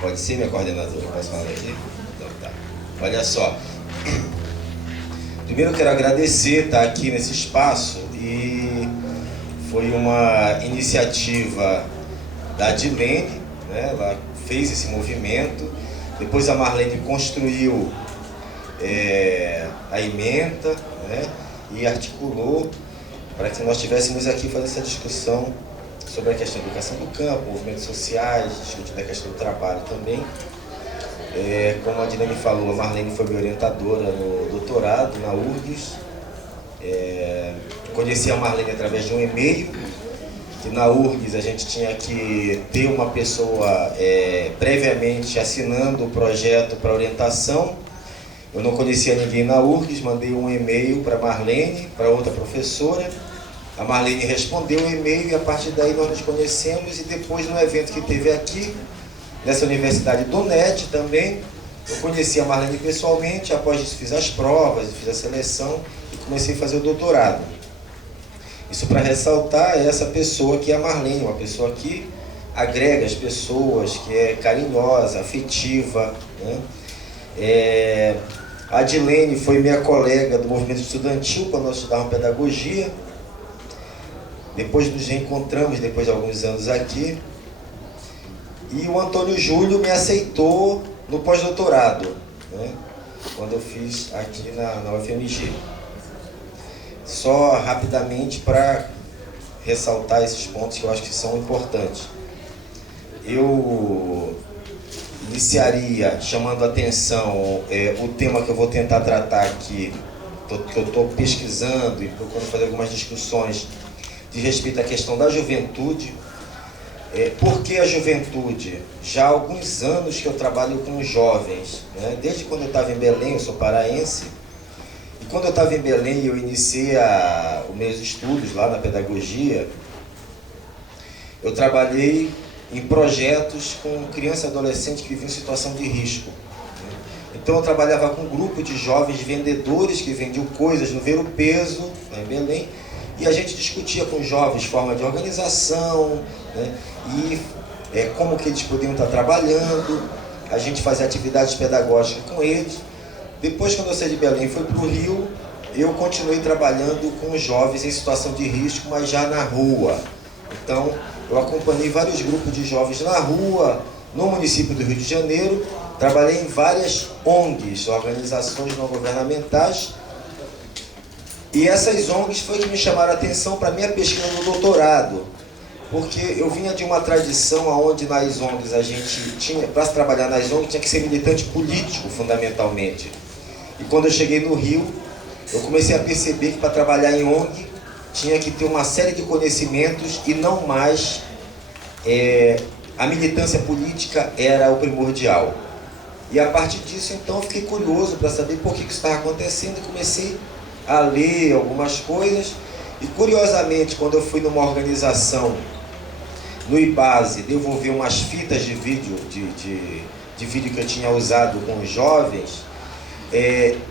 Pode ser, minha coordenadora? Posso falar aqui? Então tá. Olha só. Primeiro eu quero agradecer estar aqui nesse espaço e foi uma iniciativa da Adilene, né? Ela fez esse movimento, depois a Marlene construiu a ementa, né? E articulou para que nós estivéssemos aqui fazendo essa discussão sobre a questão da educação do campo, movimentos sociais, discutindo a questão do trabalho também. Como a Adilene falou, a Marlene foi minha orientadora no doutorado, na URGS. Conheci a Marlene através de um e-mail, que na URGS a gente tinha que ter uma pessoa previamente assinando o projeto para orientação. Eu não conhecia ninguém na URGS, mandei um e-mail para a Marlene, para outra professora. A Marlene respondeu o e-mail e a partir daí nós nos conhecemos, e depois no evento que teve aqui, nessa Universidade do NET também, eu conheci a Marlene pessoalmente. Após isso fiz as provas, fiz a seleção e comecei a fazer o doutorado. Isso para ressaltar essa pessoa que é a Marlene, uma pessoa que agrega as pessoas, que é carinhosa, afetiva, né? A Adilene foi minha colega do movimento estudantil quando nós estudávamos pedagogia. Depois nos reencontramos, depois de alguns anos aqui. E o Antônio Júlio me aceitou no pós-doutorado, né? Quando eu fiz aqui na UFMG. Só rapidamente para ressaltar esses pontos que eu acho que são importantes. Eu iniciaria chamando a atenção o tema que eu vou tentar tratar aqui, que eu estou pesquisando e procurando fazer algumas discussões de respeito à questão da juventude. Por que a juventude? Já há alguns anos que eu trabalho com jovens, né? Desde quando eu estava em Belém, eu sou paraense, e quando eu estava em Belém eu iniciei os meus estudos lá na pedagogia, eu trabalhei em projetos com criança e adolescente que viviam em situação de risco. Então eu trabalhava com um grupo de jovens vendedores que vendiam coisas no Ver o Peso, lá em Belém, e a gente discutia com os jovens forma de organização, né? E como que eles podiam estar trabalhando. A gente fazia atividades pedagógicas com eles. Depois, quando eu saí de Belém e fui para o Rio, eu continuei trabalhando com os jovens em situação de risco, mas já na rua. Então, eu acompanhei vários grupos de jovens na rua, no município do Rio de Janeiro. Trabalhei em várias ONGs, organizações não governamentais. E essas ONGs foi que me chamaram a atenção para a minha pesquisa no doutorado. Porque eu vinha de uma tradição onde nas ONGs a gente tinha, para se trabalhar nas ONGs, tinha que ser militante político, fundamentalmente. E quando eu cheguei no Rio, eu comecei a perceber que para trabalhar em ONG tinha que ter uma série de conhecimentos e não mais a militância política era o primordial. E a partir disso, então, eu fiquei curioso para saber por que isso estava acontecendo e comecei a ler algumas coisas. E curiosamente, quando eu fui numa organização no IBASE devolver umas fitas de vídeo, de vídeo que eu tinha usado com os jovens,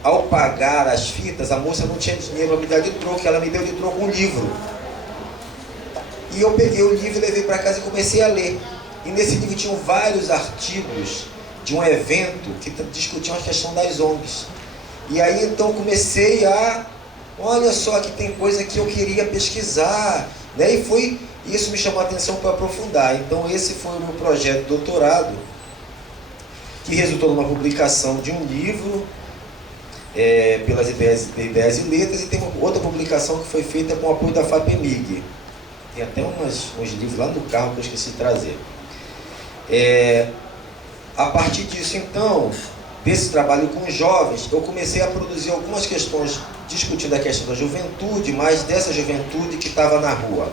ao pagar as fitas, a moça não tinha dinheiro para me dar de troco, ela me deu de troco um livro. E eu peguei o livro, levei para casa e comecei a ler. E nesse livro tinham vários artigos de um evento que discutiam a questão das ONGs. E aí então comecei olha só que tem coisa que eu queria pesquisar, né? E isso me chamou a atenção para aprofundar. Então esse foi o meu projeto de doutorado, que resultou numa publicação de um livro pelas Ideias e Letras, e tem uma outra publicação que foi feita com o apoio da FAPEMIG. Tem até uns livros lá no carro que eu esqueci de trazer. A partir disso, então, desse trabalho com os jovens, eu comecei a produzir algumas questões discutindo a questão da juventude, mas dessa juventude que estava na rua.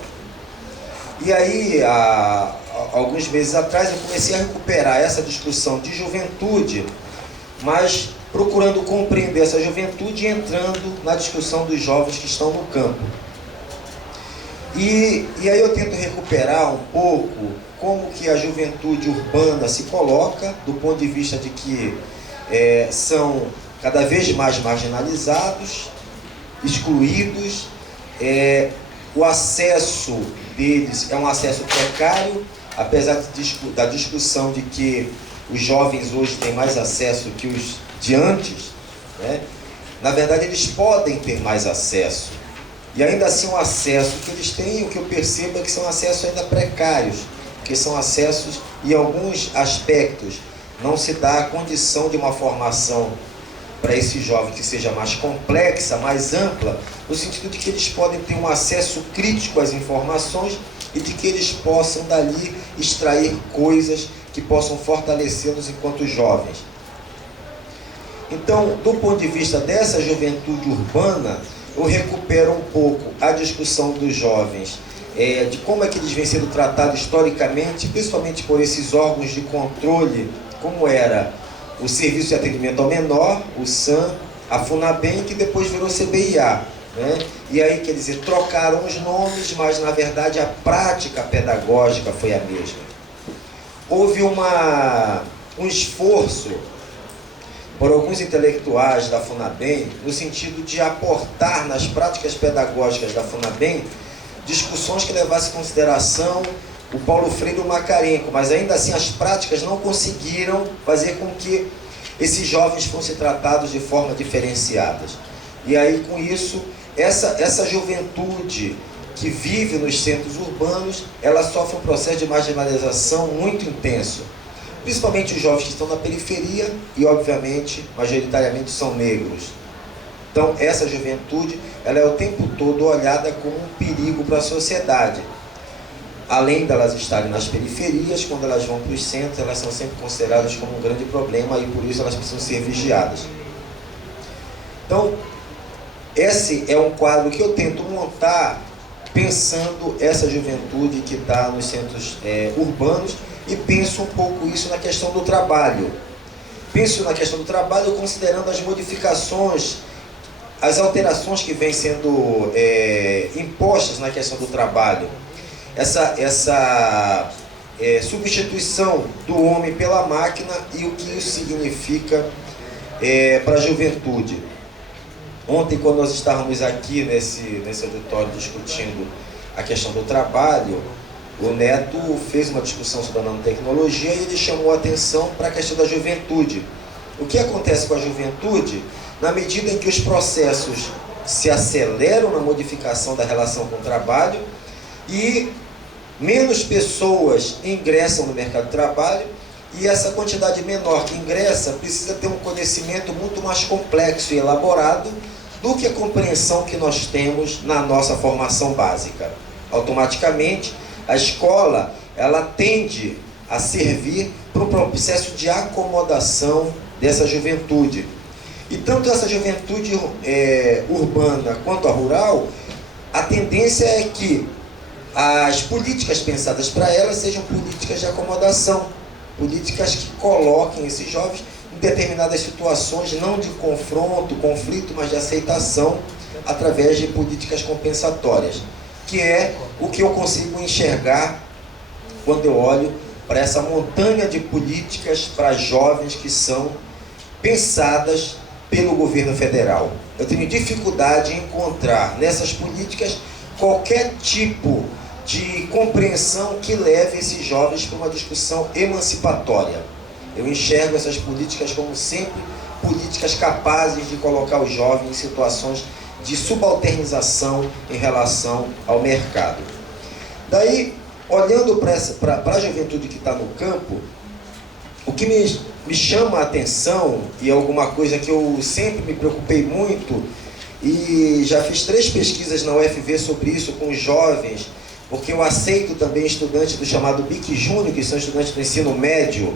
E aí, há alguns meses atrás, eu comecei a recuperar essa discussão de juventude, mas procurando compreender essa juventude e entrando na discussão dos jovens que estão no campo. E aí eu tento recuperar um pouco como que a juventude urbana se coloca, do ponto de vista de que são cada vez mais marginalizados, excluídos, o acesso deles é um acesso precário, apesar da discussão de que os jovens hoje têm mais acesso que os de antes, né? Na verdade, eles podem ter mais acesso. E ainda assim, o acesso que eles têm, o que eu percebo é que são acessos ainda precários, que são acessos, em alguns aspectos, não se dá a condição de uma formação para esse jovem que seja mais complexa, mais ampla, no sentido de que eles podem ter um acesso crítico às informações e de que eles possam dali extrair coisas que possam fortalecê-los enquanto jovens. Então, do ponto de vista dessa juventude urbana, eu recupero um pouco a discussão dos jovens, de como é que eles vêm sendo tratados historicamente, principalmente por esses órgãos de controle, como era o Serviço de Atendimento ao Menor, o SAM, a FUNABEM, que depois virou CBIA, né? E aí, quer dizer, trocaram os nomes, mas na verdade a prática pedagógica foi a mesma. Houve um esforço por alguns intelectuais da FUNABEM, no sentido de aportar nas práticas pedagógicas da FUNABEM discussões que levassem em consideração o Paulo Freire e o Macarenco, mas ainda assim as práticas não conseguiram fazer com que esses jovens fossem tratados de forma diferenciada. E aí, com isso, essa juventude que vive nos centros urbanos, ela sofre um processo de marginalização muito intenso. Principalmente os jovens que estão na periferia e, obviamente, majoritariamente são negros. Então, essa juventude, ela é o tempo todo olhada como um perigo para a sociedade. Além delas estarem nas periferias, quando elas vão para os centros, elas são sempre consideradas como um grande problema e, por isso, elas precisam ser vigiadas. Então, esse é um quadro que eu tento montar pensando essa juventude que está nos centros urbanos, e penso um pouco isso na questão do trabalho. Penso na questão do trabalho considerando as modificações, as alterações que vêm sendo impostas na questão do trabalho. Essa substituição do homem pela máquina e o que isso significa para a juventude. Ontem, quando nós estávamos aqui nesse auditório discutindo a questão do trabalho, o Neto fez uma discussão sobre a nanotecnologia e ele chamou a atenção para a questão da juventude. O que acontece com a juventude, na medida em que os processos se aceleram na modificação da relação com o trabalho e menos pessoas ingressam no mercado de trabalho, e essa quantidade menor que ingressa precisa ter um conhecimento muito mais complexo e elaborado do que a compreensão que nós temos na nossa formação básica. Automaticamente, a escola, ela tende a servir para o processo de acomodação dessa juventude. E tanto essa juventude urbana quanto a rural, a tendência é que as políticas pensadas para elas sejam políticas de acomodação, políticas que coloquem esses jovens em determinadas situações, não de confronto, conflito, mas de aceitação, através de políticas compensatórias, que é o que eu consigo enxergar quando eu olho para essa montanha de políticas para jovens que são pensadas pelo governo federal. Eu tenho dificuldade em encontrar nessas políticas qualquer tipo de compreensão que leve esses jovens para uma discussão emancipatória. Eu enxergo essas políticas como sempre políticas capazes de colocar os jovens em situações de subalternização em relação ao mercado. Daí, olhando para a juventude que está no campo, o que me chama a atenção, e é alguma coisa que eu sempre me preocupei muito, e já fiz 3 pesquisas na UFV sobre isso com os jovens, porque eu aceito também estudantes do chamado BIC Júnior, que são estudantes do ensino médio.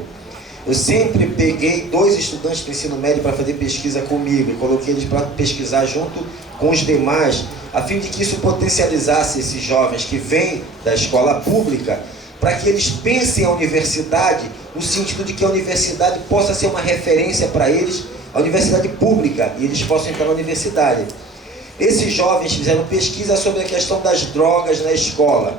Eu sempre peguei 2 estudantes do ensino médio para fazer pesquisa comigo e coloquei eles para pesquisar junto com os demais, a fim de que isso potencializasse esses jovens que vêm da escola pública, para que eles pensem a universidade no sentido de que a universidade possa ser uma referência para eles, a universidade pública, e eles possam entrar na universidade. Esses jovens fizeram pesquisa sobre a questão das drogas na escola.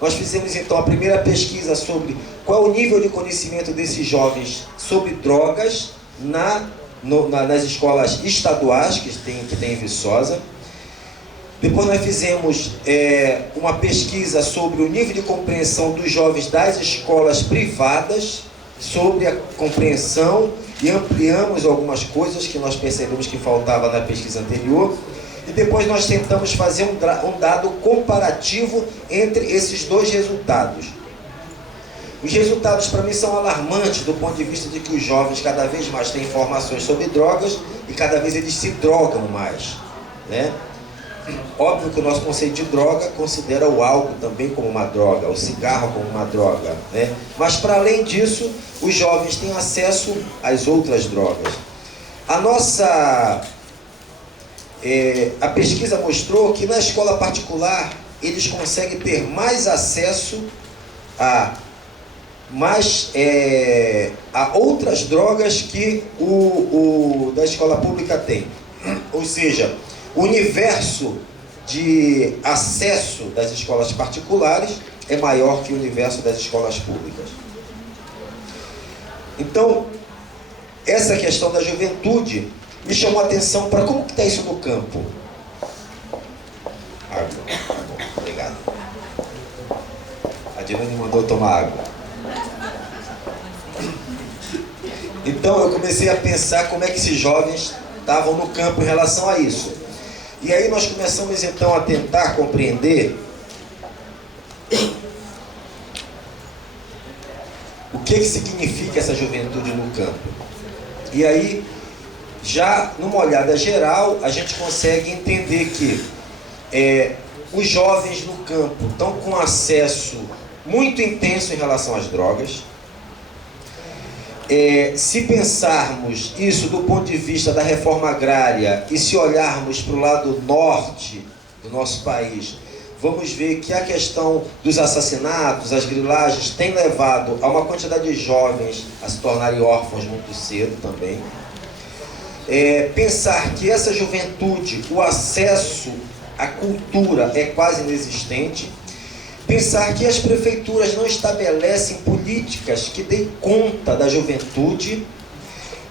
Nós fizemos então a primeira pesquisa sobre qual é o nível de conhecimento desses jovens sobre drogas nas escolas estaduais que tem em Viçosa. Depois nós fizemos uma pesquisa sobre o nível de compreensão dos jovens das escolas privadas, sobre a compreensão e ampliamos algumas coisas que nós percebemos que faltava na pesquisa anterior. E depois nós tentamos fazer um dado comparativo entre esses dois resultados. Os resultados para mim são alarmantes do ponto de vista de que os jovens cada vez mais têm informações sobre drogas e cada vez eles se drogam mais, né? Óbvio que o nosso conceito de droga considera o álcool também como uma droga, o cigarro como uma droga, né? Mas para além disso, os jovens têm acesso às outras drogas. A pesquisa mostrou que na escola particular eles conseguem ter mais acesso a outras drogas que o da escola pública tem. Ou seja, o universo de acesso das escolas particulares é maior que o universo das escolas públicas. Então, essa questão da juventude me chamou a atenção para como que está isso no campo. Água. Obrigado. A Dilane mandou tomar água. Então eu comecei a pensar como é que esses jovens estavam no campo em relação a isso. E aí nós começamos então a tentar compreender o que significa essa juventude no campo. E aí, já numa olhada geral, a gente consegue entender que os jovens no campo estão com acesso muito intenso em relação às drogas. Se pensarmos isso do ponto de vista da reforma agrária e se olharmos para o lado norte do nosso país, vamos ver que a questão dos assassinatos, as grilagens, tem levado a uma quantidade de jovens a se tornarem órfãos muito cedo também. Pensar que essa juventude, o acesso à cultura é quase inexistente. Pensar que as prefeituras não estabelecem políticas que deem conta da juventude,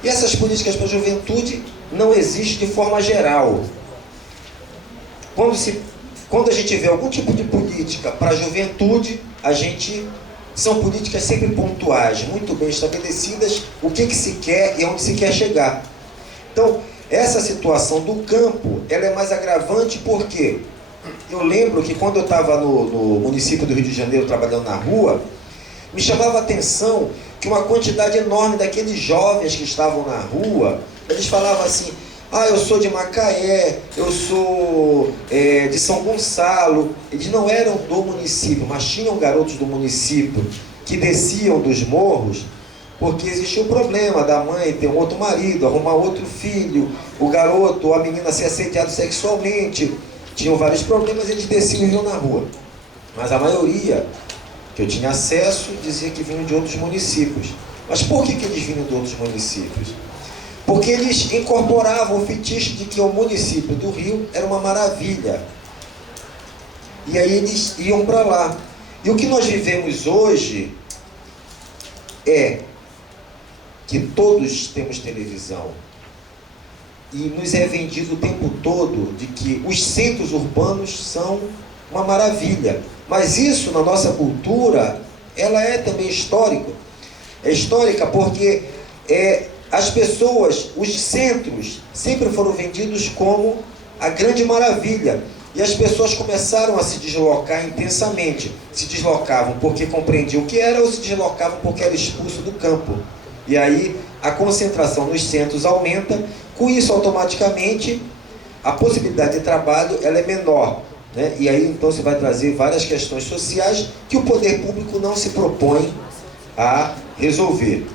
e essas políticas para a juventude não existem de forma geral. Quando a gente vê algum tipo de política para a juventude, são políticas sempre pontuais, muito bem estabelecidas, o que se quer e onde se quer chegar. Então, essa situação do campo, ela é mais agravante porque eu lembro que quando eu estava no município do Rio de Janeiro trabalhando na rua, me chamava a atenção que uma quantidade enorme daqueles jovens que estavam na rua, eles falavam assim: eu sou de Macaé, eu sou de São Gonçalo. Eles não eram do município, mas tinham garotos do município que desciam dos morros porque existia o problema da mãe ter um outro marido, arrumar outro filho, o garoto ou a menina ser assediado sexualmente. Tinham vários problemas, eles desciam e vinham na rua. Mas a maioria que eu tinha acesso dizia que vinham de outros municípios. Mas por que eles vinham de outros municípios? Porque eles incorporavam o fetiche de que o município do Rio era uma maravilha. E aí eles iam para lá. E o que nós vivemos hoje é que todos temos televisão. E nos é vendido o tempo todo de que os centros urbanos são uma maravilha. Mas isso, na nossa cultura, ela é também histórica. É histórica porque as pessoas, os centros, sempre foram vendidos como a grande maravilha. E as pessoas começaram a se deslocar intensamente. Se deslocavam porque compreendiam o que era ou se deslocavam porque era expulso do campo. E aí a concentração nos centros aumenta. Com isso, automaticamente, a possibilidade de trabalho ela é menor, né? E aí, então, você vai trazer várias questões sociais que o poder público não se propõe a resolver.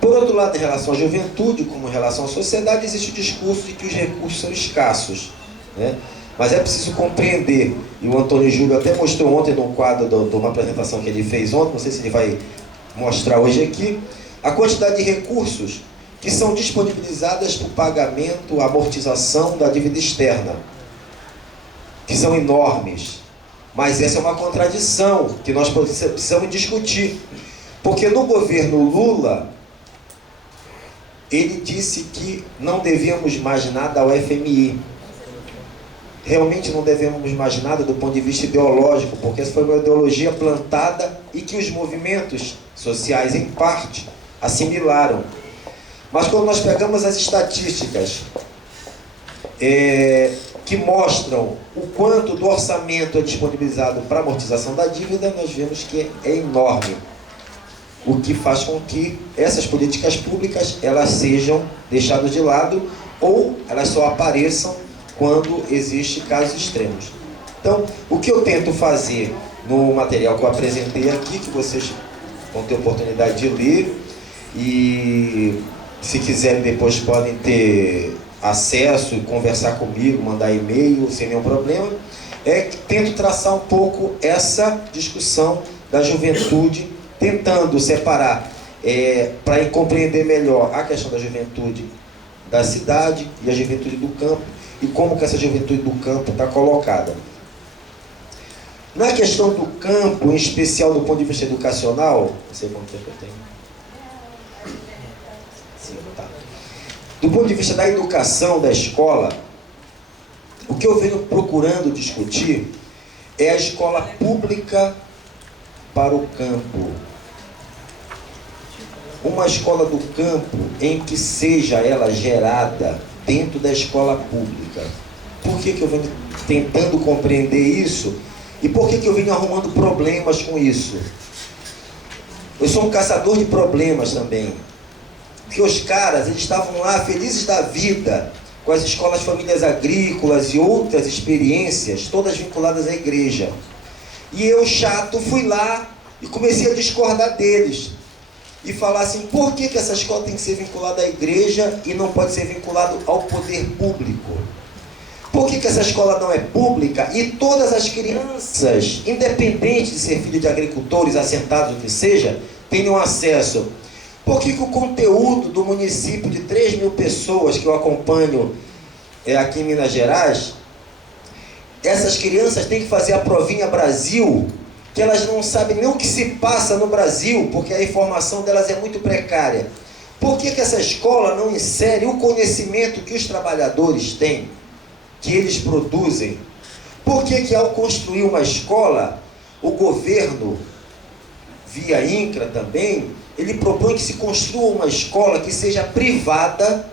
Por outro lado, em relação à juventude, como em relação à sociedade, existe o discurso de que os recursos são escassos, né? Mas é preciso compreender, e o Antônio Júlio até mostrou ontem num quadro de uma apresentação que ele fez ontem, não sei se ele vai mostrar hoje aqui, a quantidade de recursos que são disponibilizadas para o pagamento, a amortização da dívida externa, que são enormes. Mas essa é uma contradição que nós precisamos discutir. Porque no governo Lula, ele disse que não devíamos mais nada ao FMI. realmente não devemos mais nada do ponto de vista ideológico, porque essa foi uma ideologia plantada e que os movimentos sociais, em parte, assimilaram. Mas quando nós pegamos as estatísticas que mostram o quanto do orçamento é disponibilizado para amortização da dívida, nós vemos que é enorme. O que faz com que essas políticas públicas elas sejam deixadas de lado ou elas só apareçam quando existem casos extremos. Então, o que eu tento fazer no material que eu apresentei aqui, que vocês vão ter oportunidade de ler, e se quiserem depois podem ter acesso e conversar comigo, mandar e-mail, sem nenhum problema, é que tento traçar um pouco essa discussão da juventude, tentando separar, para compreender melhor a questão da juventude da cidade e a juventude do campo, e como que essa juventude do campo está colocada. Na questão do campo, em especial do ponto de vista educacional, não sei quanto tempo eu tenho. Sim, tá. Do ponto de vista da educação, da escola, o que eu venho procurando discutir é a escola pública para o campo. Uma escola do campo em que seja ela gerada dentro da escola pública. Por que eu venho tentando compreender isso? E por que eu venho arrumando problemas com isso? Eu sou um caçador de problemas também. Porque os caras, eles estavam lá felizes da vida, com as escolas famílias agrícolas e outras experiências, todas vinculadas à igreja. E eu, chato, fui lá e comecei a discordar deles. E falar assim, por que essa escola tem que ser vinculada à igreja e não pode ser vinculada ao poder público? Por que essa escola não é pública e todas as crianças, independente de ser filho de agricultores, assentados, o que seja, tenham acesso? Por que o conteúdo do município de 3.000 pessoas que eu acompanho aqui em Minas Gerais, essas crianças têm que fazer a provinha Brasil, que elas não sabem nem o que se passa no Brasil, porque a informação delas é muito precária? Por que essa escola não insere o conhecimento que os trabalhadores têm, que eles produzem? Por que ao construir uma escola, o governo, via INCRA também, ele propõe que se construa uma escola que seja privada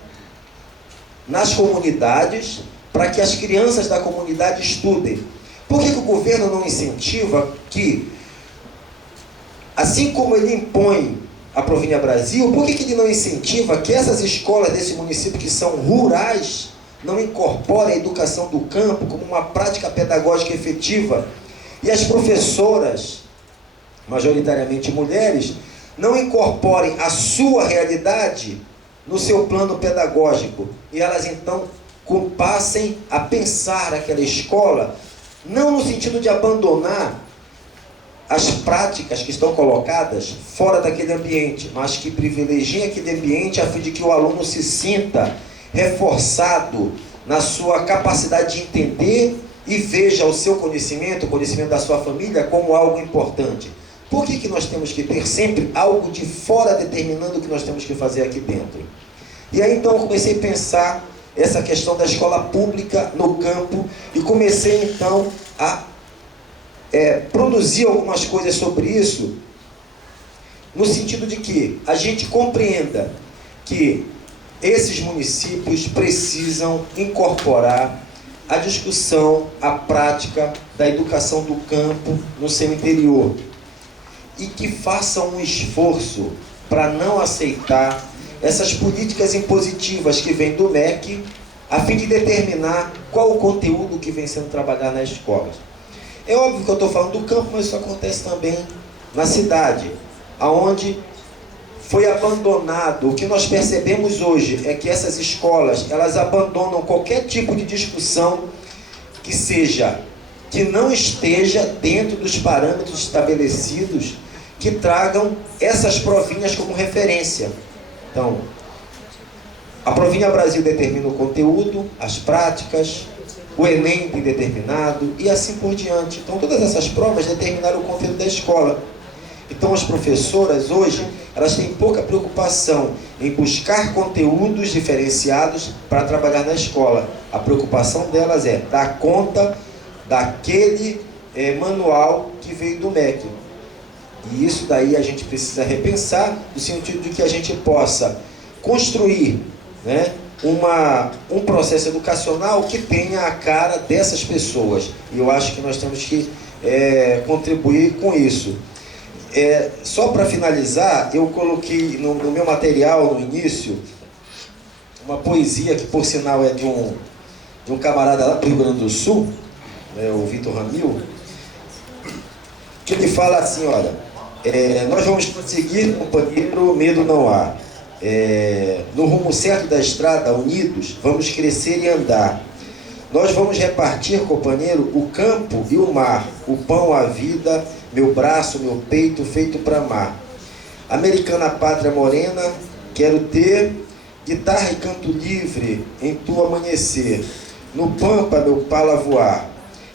nas comunidades, para que as crianças da comunidade estudem? Por que o governo não incentiva que, assim como ele impõe a Provinha Brasil, por que ele não incentiva que essas escolas desse município que são rurais não incorporem a educação do campo como uma prática pedagógica efetiva? E as professoras, majoritariamente mulheres, não incorporem a sua realidade no seu plano pedagógico, e elas então passem a pensar aquela escola não no sentido de abandonar as práticas que estão colocadas fora daquele ambiente, mas que privilegiem aquele ambiente a fim de que o aluno se sinta reforçado na sua capacidade de entender e veja o seu conhecimento, o conhecimento da sua família, como algo importante. Por que nós temos que ter sempre algo de fora determinando o que nós temos que fazer aqui dentro? E aí então eu comecei a pensar essa questão da escola pública no campo e comecei então a produzir algumas coisas sobre isso, no sentido de que a gente compreenda que esses municípios precisam incorporar a discussão, a prática da educação do campo no seu interior, e que façam um esforço para não aceitar essas políticas impositivas que vêm do MEC, a fim de determinar qual o conteúdo que vem sendo trabalhado nas escolas. É óbvio que eu estou falando do campo, mas isso acontece também na cidade, onde foi abandonado. O que nós percebemos hoje é que essas escolas, elas abandonam qualquer tipo de discussão que não esteja dentro dos parâmetros estabelecidos, que tragam essas provinhas como referência. Então, a Provinha Brasil determina o conteúdo, as práticas, o Enem tem determinado, e assim por diante. Então, todas essas provas determinaram o conteúdo da escola. Então as professoras hoje, elas têm pouca preocupação em buscar conteúdos diferenciados para trabalhar na escola. A preocupação delas é dar conta daquele manual que veio do MEC. E isso daí a gente precisa repensar, no sentido de que a gente possa construir, né, um processo educacional que tenha a cara dessas pessoas. E eu acho que nós temos que contribuir com isso. Só para finalizar, eu coloquei no meu material, no início, uma poesia que, por sinal, é de um camarada lá do Rio Grande do Sul, né, o Vitor Ramil, que ele fala assim, olha, nós vamos conseguir, companheiro, medo não há. No rumo certo da estrada, unidos, vamos crescer e andar. Nós vamos repartir, companheiro, o campo e o mar, o pão, a vida, meu braço, meu peito, feito para amar. Americana pátria morena, quero ter guitarra e canto livre em tu amanhecer. No pampa, meu pala voar,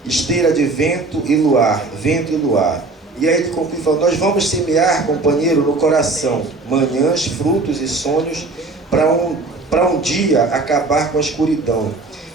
esteira de vento e luar, vento e luar. E aí ele conclui falando, nós vamos semear, companheiro, no coração, manhãs, frutos e sonhos, para um dia acabar com a escuridão.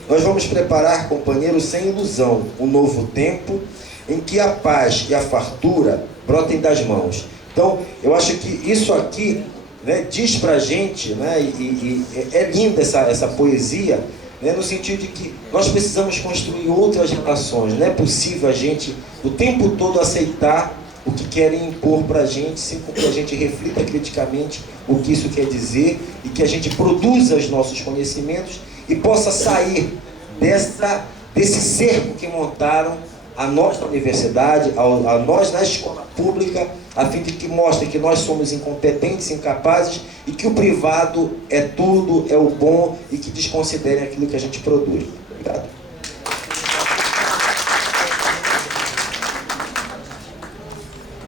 Nós vamos preparar, companheiro, sem ilusão, um novo tempo em que a paz e a fartura brotem das mãos. Então, eu acho que isso aqui, né, diz pra gente, né, e é linda essa poesia, né, no sentido de que nós precisamos construir outras relações. Não é possível a gente o tempo todo aceitar o que querem impor para a gente, sem que a gente reflita criticamente o que isso quer dizer e que a gente produza os nossos conhecimentos e possa sair desse cerco que montaram a nós na universidade, a nós na escola pública, a fim de que mostre que nós somos incompetentes, incapazes e que o privado é tudo, é o bom e que desconsiderem aquilo que a gente produz. Obrigado.